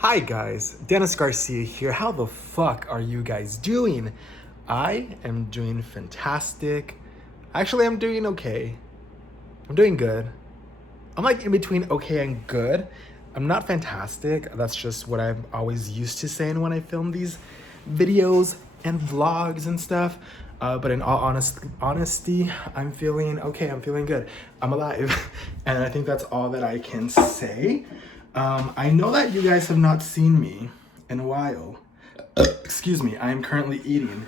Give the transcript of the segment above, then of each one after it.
Hi guys, Dennis Garcia here. How the fuck are you guys doing? I am doing fantastic. Actually, I'm doing okay. I'm doing good. I'm like in between okay and good. I'm not fantastic. That's just what I'm always used to saying when I film these videos and vlogs and stuff. But in all honesty, I'm feeling okay. I'm feeling good. I'm alive. And I think that's all that I can say. I know that you guys have not seen me in a while. Excuse me. I am currently eating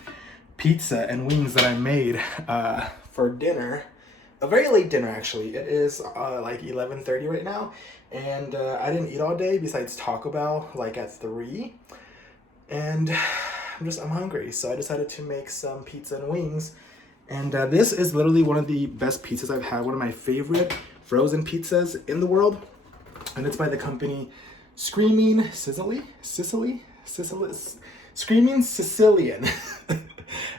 pizza and wings that I made for dinner. A very late dinner, actually. It is like 11:30 right now, and I didn't eat all day besides Taco Bell like at 3, and I'm hungry, so I decided to make some pizza and wings. And this is literally one of the best pizzas I've had, one of my favorite frozen pizzas in the world, and it's by the company Screaming Sicily, Screaming Sicilian.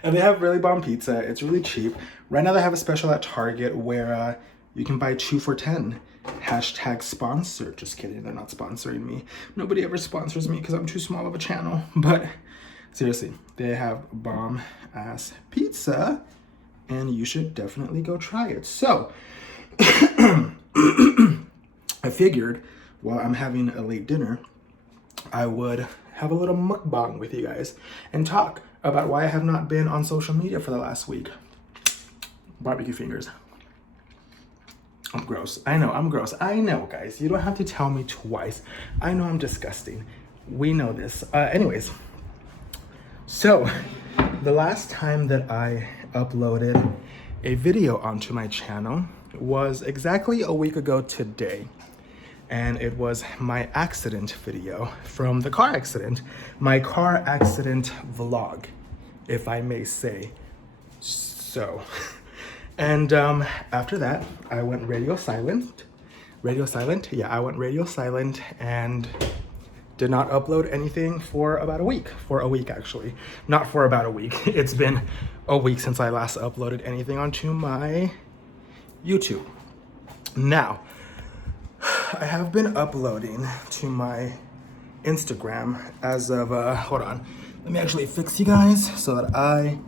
And they have really bomb pizza. It's really cheap. Right now they have a special at Target where you can buy 2 for $10. Hashtag sponsor. Just kidding, they're not sponsoring me. Nobody ever sponsors me because I'm too small of a channel. But seriously, they have bomb ass pizza and you should definitely go try it. So I figured while I'm having a late dinner, I would have a little mukbang with you guys and talk about why I have not been on social media for the last week. Barbecue fingers. I'm gross. I know, I'm gross. I know, guys. You don't have to tell me twice. I know I'm disgusting. We know this. Anyways, so the last time that I uploaded a video onto my channel was exactly a week ago today. And it was my accident video from the car accident, my car accident vlog, if I may say so. And after that, I went radio silent. Yeah, I went radio silent and did not upload anything for about a week. For a week, actually. Not for about a week. It's been a week since I last uploaded anything onto my YouTube. Now, I have been uploading to my Instagram as of, hold on. Let me actually fix you guys so that I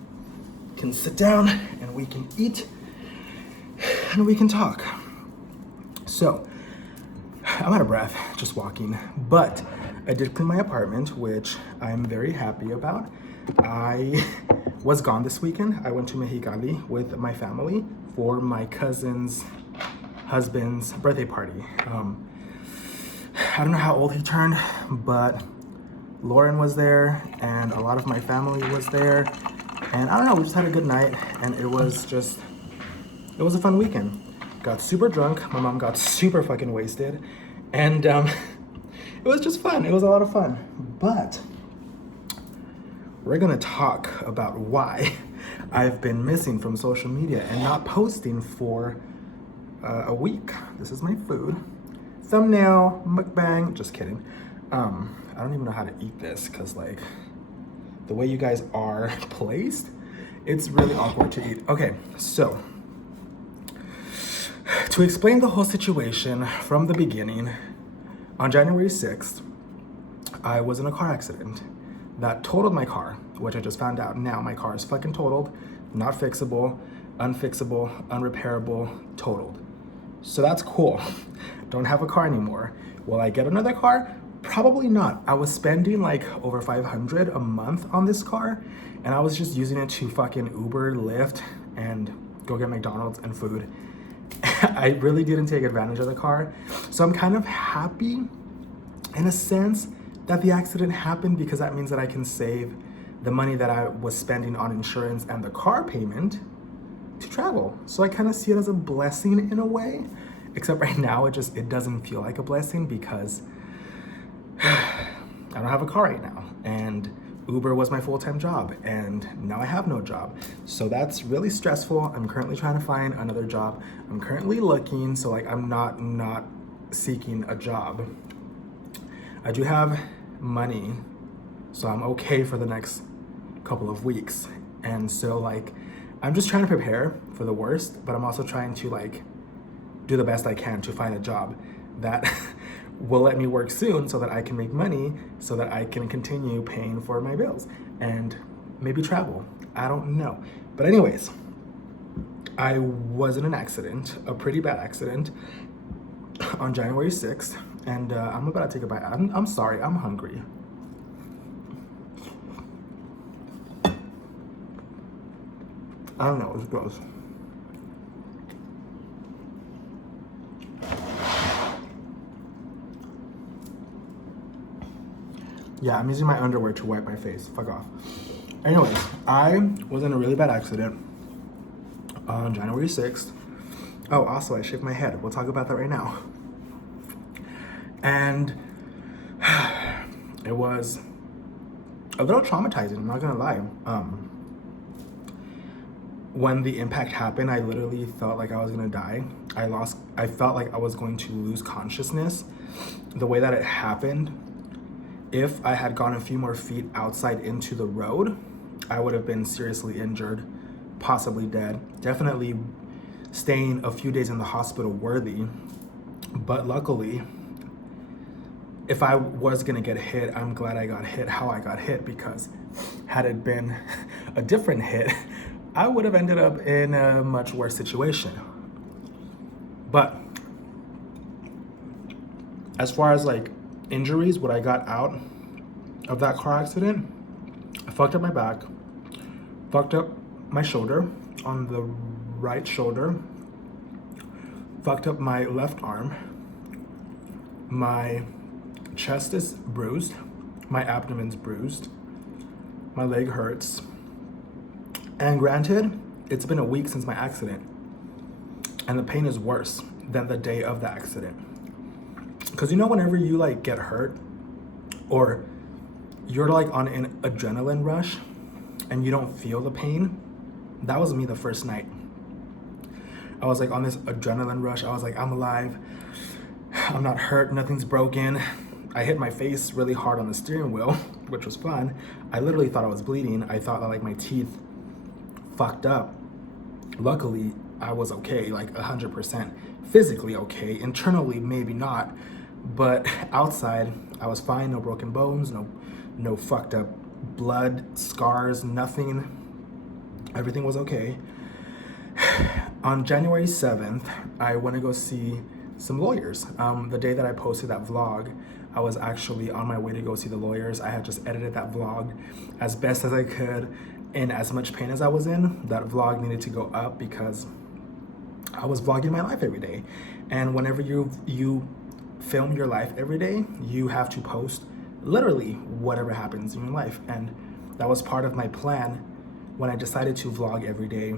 can sit down and we can eat and we can talk. So, I'm out of breath just walking, but I did clean my apartment, which I'm very happy about. I was gone this weekend. I went to Mexicali with my family for my cousin's husband's birthday party. I don't know how old he turned, but Lauren was there and a lot of my family was there. And I don't know, we just had a good night and it was a fun weekend. Got super drunk, my mom got super fucking wasted, and it was just fun. It was a lot of fun. But we're gonna talk about why I've been missing from social media and not posting for a week. This is my food. Thumbnail, mukbang, just kidding. I don't even know how to eat this because like the way you guys are placed, it's really awkward to eat. Okay, so to explain the whole situation from the beginning, on January 6th, I was in a car accident that totaled my car, which I just found out now my car is fucking totaled, not fixable, unfixable, unrepairable, totaled. So that's cool. Don't have a car anymore. Will I get another car? Probably not. I was spending like over $500 a month on this car, and I was just using it to fucking Uber, Lyft, and go get McDonald's and food. I really didn't take advantage of the car. So I'm kind of happy in a sense that the accident happened because that means that I can save the money that I was spending on insurance and the car payment to travel. So I kind of see it as a blessing in a way, except right now it doesn't feel like a blessing because I don't have a car right now and Uber was my full-time job and now I have no job. So that's really stressful. I'm currently trying to find another job. I'm currently looking, so like I'm not seeking a job. I do have money, so I'm okay for the next couple of weeks. And so like I'm just trying to prepare for the worst, but I'm also trying to like do the best I can to find a job that will let me work soon so that I can make money, so that I can continue paying for my bills and maybe travel. I don't know. But anyways, I was in an accident, a pretty bad accident, on January 6th, and I'm about to take a bite. I'm sorry, I'm hungry. I don't know, it's gross. Yeah, I'm using my underwear to wipe my face. Fuck off. Anyways, I was in a really bad accident on January 6th. Oh, also, I shaved my head. We'll talk about that right now. And it was a little traumatizing, I'm not gonna lie. When the impact happened, I literally felt like I was gonna die. I felt like I was going to lose consciousness. The way that it happened, if I had gone a few more feet outside into the road, I would have been seriously injured, possibly dead. Definitely staying a few days in the hospital worthy. But luckily, if I was gonna get hit, I'm glad I got hit how I got hit, because had it been a different hit, I would have ended up in a much worse situation. But as far as like injuries, what I got out of that car accident, I fucked up my back, fucked up my shoulder on the right shoulder, fucked up my left arm, my chest is bruised, my abdomen's bruised, my leg hurts. And granted, it's been a week since my accident, and the pain is worse than the day of the accident. Because you know, whenever you like get hurt, or you're like on an adrenaline rush and you don't feel the pain, that was me the first night. I was like on this adrenaline rush. I was like, I'm alive, I'm not hurt, nothing's broken. I hit my face really hard on the steering wheel, which was fun. I literally thought I was bleeding. I thought that like my teeth fucked up. Luckily, I was okay, like 100% physically okay. Internally, maybe not, but outside, I was fine. No broken bones, no fucked up blood, scars, nothing. Everything was okay. On January 7th, I went to go see some lawyers. The day that I posted that vlog, I was actually on my way to go see the lawyers. I had just edited that vlog as best as I could. In as much pain as I was in, that vlog needed to go up because I was vlogging my life every day. And whenever you film your life every day, you have to post literally whatever happens in your life. And that was part of my plan when I decided to vlog every day,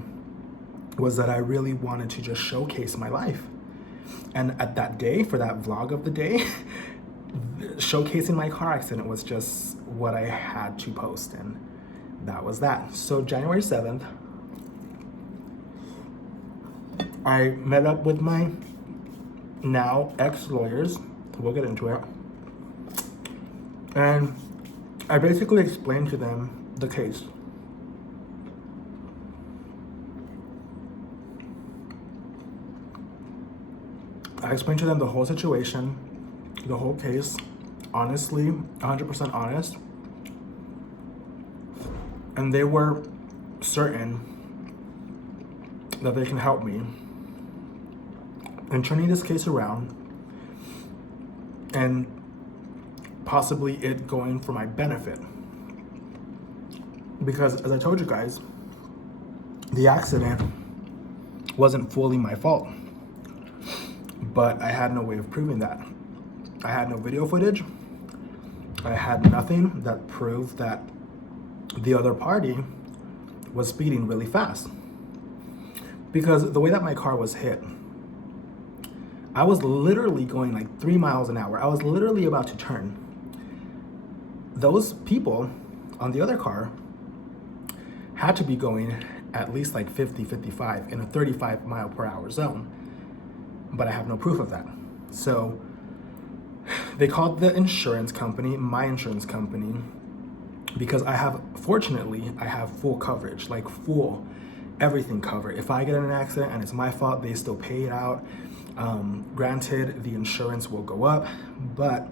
was that I really wanted to just showcase my life. And at that day, for that vlog of the day, showcasing my car accident was just what I had to post, and that was that. So January 7th, I met up with my now ex-lawyers. We'll get into it. And I basically explained to them the case. I explained to them the whole situation, the whole case, honestly, 100% honest. And they were certain that they can help me in turning this case around and possibly it going for my benefit. Because as I told you guys, the accident wasn't fully my fault, but I had no way of proving that. I had no video footage. I had nothing that proved that the other party was speeding really fast. Because the way that my car was hit, I was literally going like 3 miles an hour. I was literally about to turn. Those people on the other car had to be going at least like 50, 55 in a 35 mile per hour zone. But I have no proof of that. So they called the insurance company, my insurance company, because fortunately, I have full coverage, like full everything covered. If I get in an accident and it's my fault, they still pay it out. Granted, the insurance will go up, but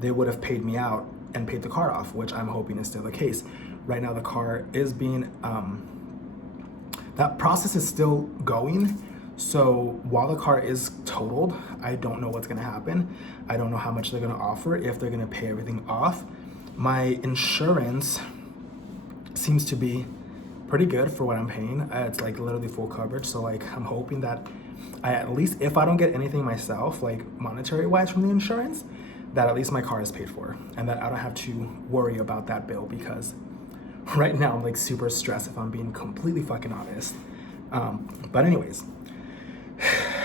they would have paid me out and paid the car off, which I'm hoping is still the case. Right now, the car is being, that process is still going. So while the car is totaled, I don't know what's gonna happen. I don't know how much they're gonna offer, if they're gonna pay everything off. My insurance seems to be pretty good for what I'm paying. It's like literally full coverage. So like, I'm hoping that I, at least if I don't get anything myself, like monetary wise from the insurance, that at least my car is paid for and that I don't have to worry about that bill, because right now I'm like super stressed, if I'm being completely fucking honest. But anyways,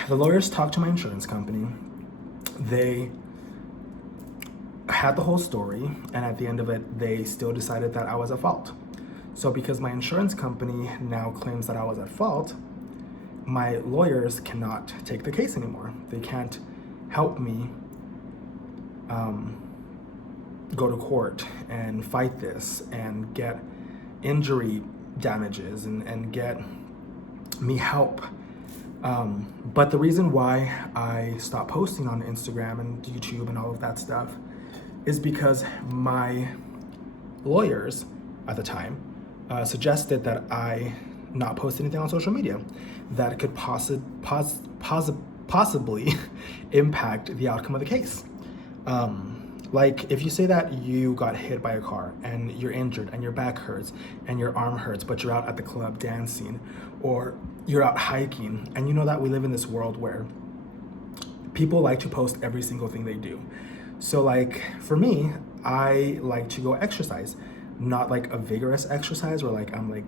the lawyers talked to my insurance company. They had the whole story, and at the end of it, they still decided that I was at fault. So because my insurance company now claims that I was at fault, my lawyers cannot take the case anymore. They can't help me go to court and fight this and get injury damages and get me help. But the reason why I stopped posting on Instagram and YouTube and all of that stuff is because my lawyers at the time suggested that I not post anything on social media that could possibly impact the outcome of the case. Like if you say that you got hit by a car and you're injured and your back hurts and your arm hurts, but you're out at the club dancing, or you're out hiking, and you know that we live in this world where people like to post every single thing they do. So like for me, I like to go exercise, not like a vigorous exercise where like I'm like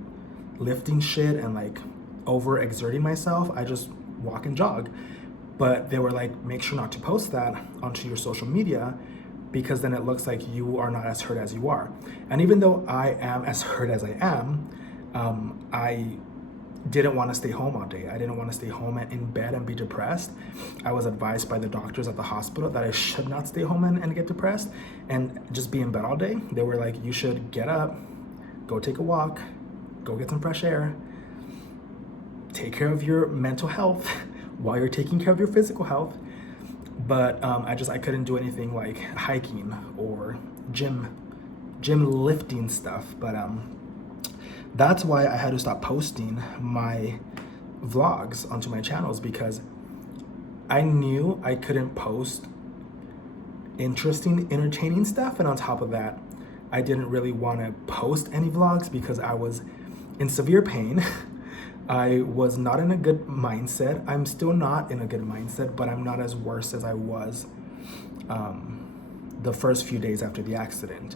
lifting shit and like over exerting myself. I just walk and jog. But they were like, make sure not to post that onto your social media, because then it looks like you are not as hurt as you are. And even though I am as hurt as I am, I didn't want to stay home all day. I didn't want to stay home and in bed and be depressed. I was advised by the doctors at the hospital that I should not stay home and get depressed and just be in bed all day. They were like, you should get up, go take a walk, go get some fresh air, take care of your mental health while you're taking care of your physical health. But I couldn't do anything like hiking or gym lifting stuff. But that's why I had to stop posting my vlogs onto my channels, because I knew I couldn't post interesting, entertaining stuff. And on top of that, I didn't really want to post any vlogs because I was in severe pain. I was not in a good mindset. I'm still not in a good mindset, but I'm not as worse as I was the first few days after the accident.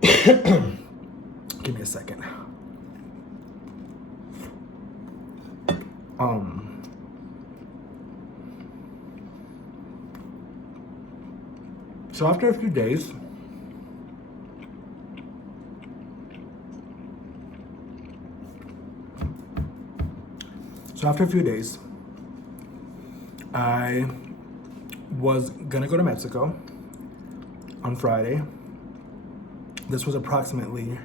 Give me a second. So after a few days, I was gonna go to Mexico on Friday. This was approximately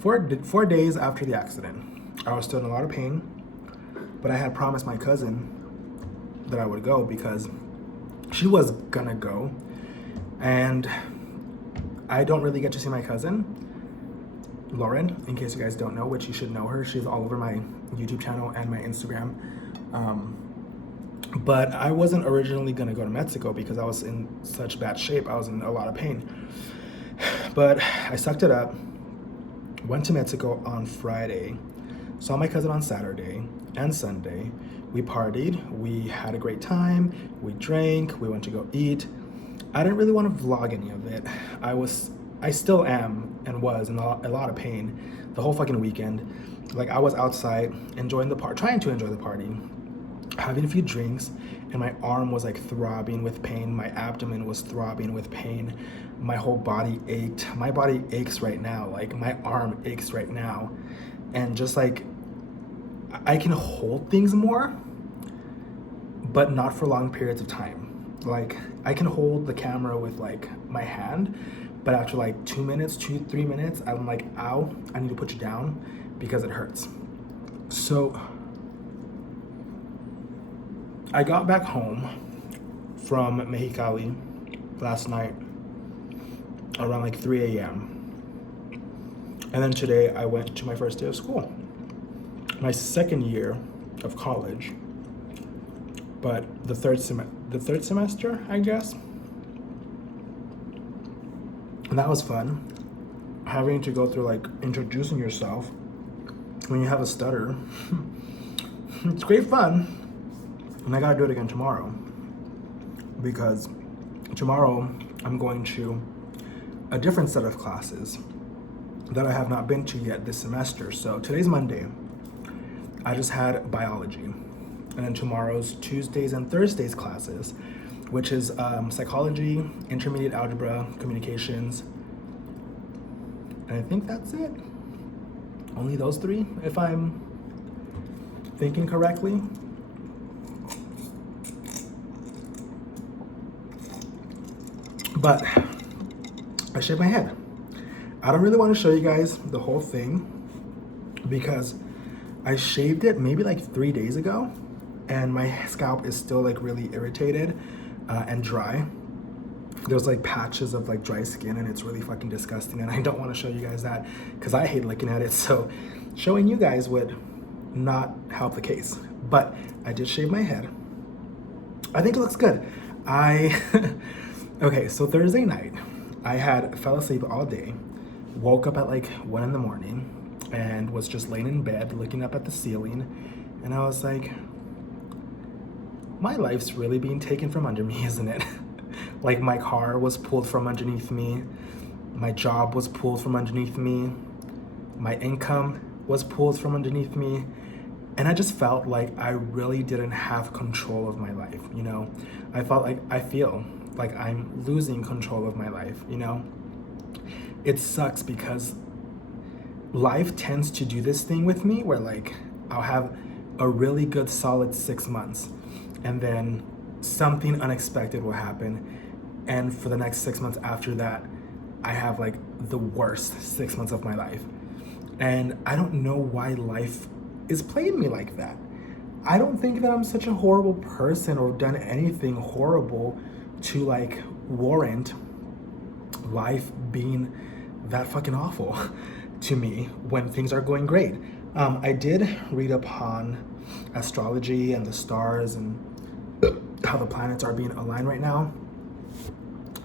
four days after the accident. I was still in a lot of pain, but I had promised my cousin that I would go because she was gonna go, and I don't really get to see my cousin, Lauren, in case you guys don't know, which you should know her. She's all over my YouTube channel and my Instagram. But I wasn't originally gonna go to Mexico because I was in such bad shape. I was in a lot of pain. But I sucked it up, went to Mexico on Friday, saw my cousin on Saturday and Sunday. We partied, we had a great time, we drank, we went to go eat. I didn't really want to vlog any of it. I still am and was in a lot of pain the whole fucking weekend. Like I was outside enjoying the trying to enjoy the party, having a few drinks, and my arm was like throbbing with pain. My abdomen was throbbing with pain. My whole body ached. My body aches right now. Like my arm aches right now. And just like, I can hold things more, but not for long periods of time. Like I can hold the camera with like my hand, but after like 3 minutes, I'm like, ow, I need to put you down because it hurts. So I got back home from Mexicali last night around like 3 a.m. And then today I went to my first day of school. My second year of college, but the third semester, I guess. And that was fun. Having to go through like introducing yourself when you have a stutter. It's great fun. And I gotta do it again tomorrow, because tomorrow I'm going to a different set of classes that I have not been to yet this semester. So today's Monday. I just had biology. And then tomorrow's Tuesdays and Thursdays classes, which is psychology, intermediate algebra, communications. And I think that's it. Only those three, if I'm thinking correctly. But I shaved my head. I don't really want to show you guys the whole thing because I shaved it maybe like 3 days ago and my scalp is still like really irritated and dry. There's like patches of like dry skin and it's really fucking disgusting, and I don't want to show you guys that because I hate looking at it, so showing you guys would not help the case. But I did shave my head. I think it looks good. Okay, so Thursday night I fell asleep all day, woke up at like 1 in the morning and was just laying in bed looking up at the ceiling, and I was like, my life's really being taken from under me, isn't it? Like my car was pulled from underneath me, my job was pulled from underneath me, my income was pulled from underneath me, and I just felt like I really didn't have control of my life, you know? I feel like I'm losing control of my life, you know? It sucks because life tends to do this thing with me where like I'll have a really good solid 6 months and then something unexpected will happen, and for the next 6 months after that I have like the worst 6 months of my life. And I don't know why life is playing me like that. I don't think that I'm such a horrible person or done anything horrible to like warrant life being that fucking awful to me when things are going great. I did read upon astrology and the stars and how the planets are being aligned right now.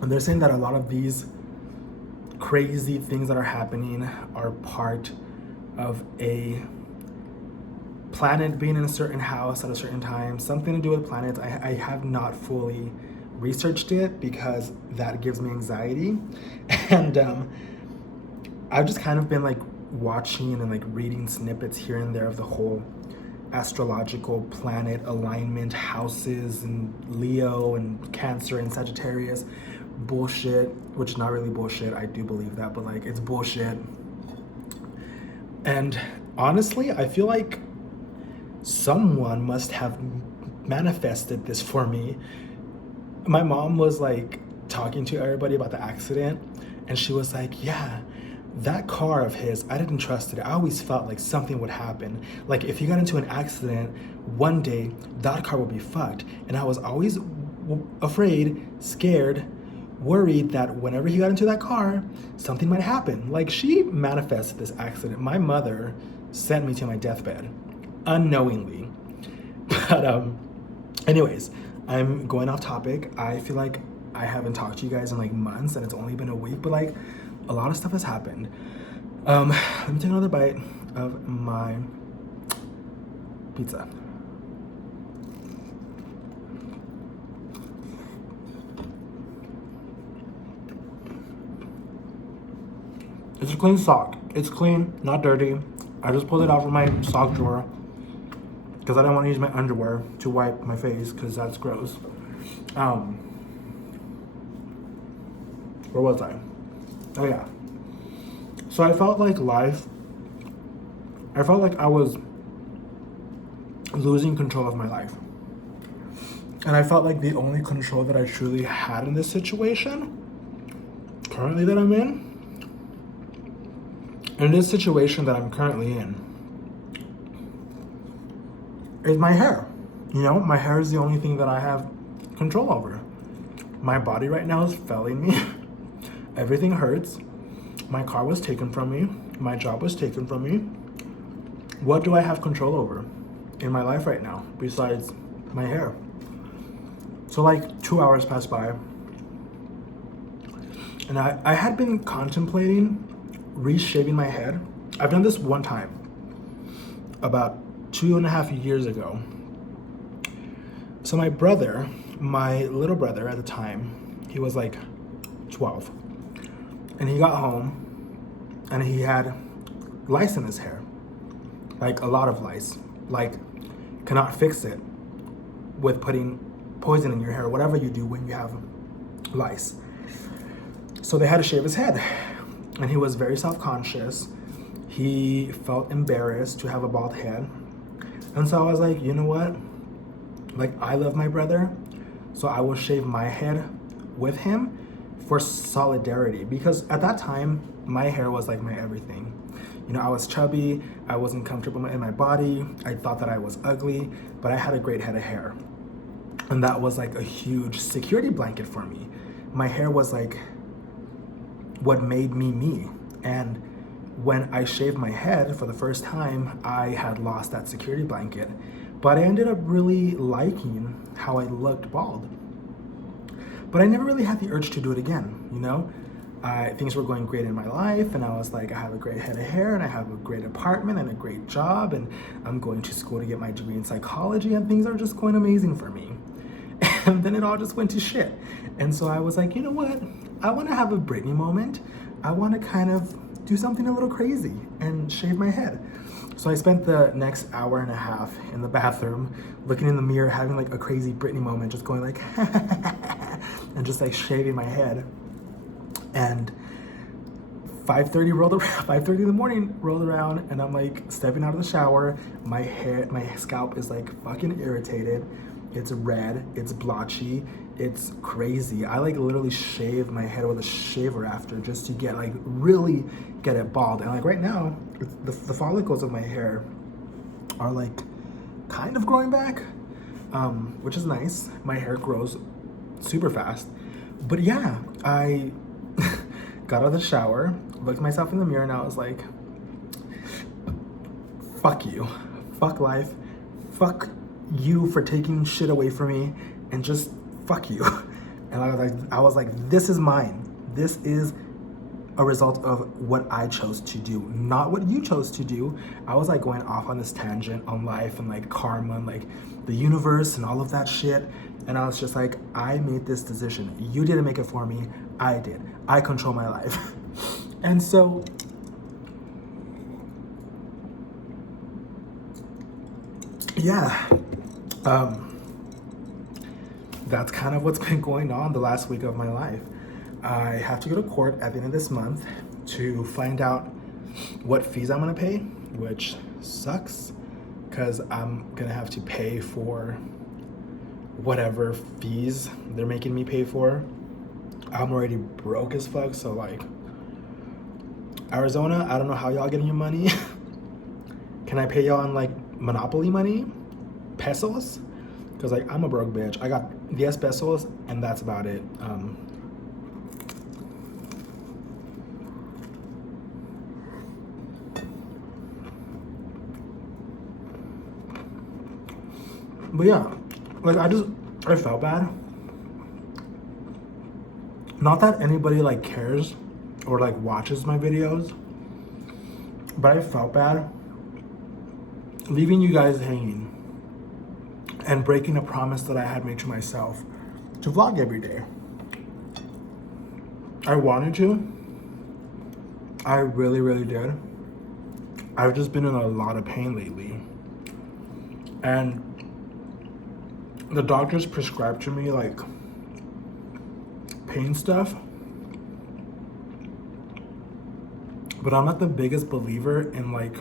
And they're saying that a lot of these crazy things that are happening are part of a planet being in a certain house at a certain time, something to do with planets. I have not fully researched it because that gives me anxiety. And I've just kind of been like watching and like reading snippets here and there of the whole astrological planet alignment, houses and Leo and Cancer and Sagittarius bullshit, which is not really bullshit. I do believe that, but like it's bullshit. And honestly, I feel like someone must have manifested this for me. My mom was like talking to everybody about the accident, and she was like, yeah, that car of his, I didn't trust it. I always felt like something would happen. Like if he got into an accident, one day that car would be fucked. And I was always afraid, scared, worried that whenever he got into that car, something might happen. Like she manifested this accident. My mother sent me to my deathbed unknowingly. But anyways, I'm going off topic. I feel like I haven't talked to you guys in like months and it's only been a week, but like a lot of stuff has happened. Let me take another bite of my pizza. It's a clean sock. It's clean, not dirty. I just pulled it out from my sock drawer because I don't want to use my underwear to wipe my face because that's gross. Where was I? Oh yeah. So I felt like I was losing control of my life. And I felt like the only control that I truly had in this situation, currently that I'm in this situation that I'm currently in, is my hair. You know, my hair is the only thing that I have control over. My body right now is failing me. Everything hurts. My car was taken from me. My job was taken from me. What do I have control over in my life right now besides my hair? So like 2 hours passed by, and I had been contemplating reshaving my head. I've done this one time, about 2.5 years ago. So my brother, my little brother at the time, he was like 12, and he got home and he had lice in his hair, like a lot of lice, like cannot fix it with putting poison in your hair, whatever you do when you have lice. So they had to shave his head, and he was very self-conscious. He felt embarrassed to have a bald head. And so I was like, you know what? Like, I love my brother, so I will shave my head with him for solidarity, because at that time, my hair was like my everything. You know, I was chubby, I wasn't comfortable in my body, I thought that I was ugly, but I had a great head of hair. And that was like a huge security blanket for me. My hair was like what made me me. And when I shaved my head for the first time, I had lost that security blanket. But I ended up really liking how I looked bald. But I never really had the urge to do it again, you know? Things were going great in my life, and I was like, I have a great head of hair, and I have a great apartment, and a great job, and I'm going to school to get my degree in psychology, and things are just going amazing for me. And then it all just went to shit. And so I was like, you know what? I want to have a Britney moment. I want to kind of do something a little crazy and shave my head. So I spent the next hour and a half in the bathroom, looking in the mirror, having like a crazy Britney moment, just going like, and just like shaving my head. And 5:30 rolled around, 5:30 in the morning rolled around, and I'm like stepping out of the shower. My scalp is like fucking irritated. It's red, it's blotchy, it's crazy. I like literally shave my head with a shaver after, just to get like really get it bald. And like right now, the follicles of my hair are like kind of growing back, which is nice. My hair grows super fast. But yeah, I got out of the shower, looked myself in the mirror, and I was like, fuck you, fuck life, fuck you for taking shit away from me, and just fuck you. And I was like, this is mine. This is a result of what I chose to do, not what you chose to do. I was like going off on this tangent on life and like karma and like the universe and all of that shit. And I was just like, I made this decision. You didn't make it for me. I did. I control my life. And so yeah, that's kind of what's been going on the last week of my life. I have to go to court at the end of this month to find out what fees I'm gonna pay, which sucks, because I'm gonna have to pay for whatever fees they're making me pay for. I'm already broke as fuck, so like, Arizona, I don't know how y'all getting your money. Can I pay y'all in like Monopoly money? Pesos? Because like, I'm a broke bitch. I got 10 pesos and that's about it. But yeah, like I felt bad. Not that anybody like cares or like watches my videos, but I felt bad leaving you guys hanging and breaking a promise that I had made to myself to vlog every day. I wanted to. I really, really did. I've just been in a lot of pain lately. And the doctors prescribed to me like pain stuff. But I'm not the biggest believer in like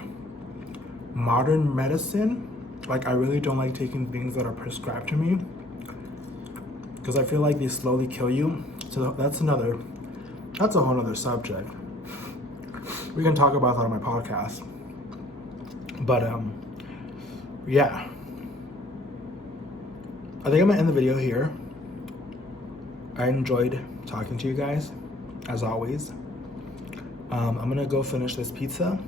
modern medicine. Like, I really don't like taking things that are prescribed to me, because I feel like they slowly kill you. So that's a whole nother subject. We can talk about that on my podcast. But yeah. I think I'm gonna end the video here. I enjoyed talking to you guys, as always. I'm gonna go finish this pizza,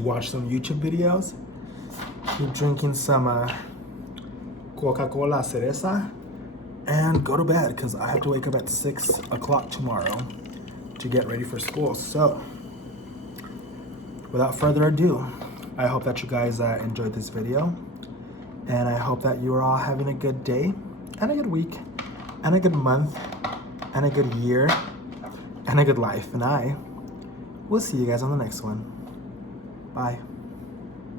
watch some YouTube videos, keep drinking some Coca-Cola Cereza, and go to bed because I have to wake up at 6 o'clock tomorrow to get ready for school. So, without further ado, I hope that you guys enjoyed this video, and I hope that you are all having a good day, and a good week, and a good month, and a good year, and a good life. And I will see you guys on the next one. Bye.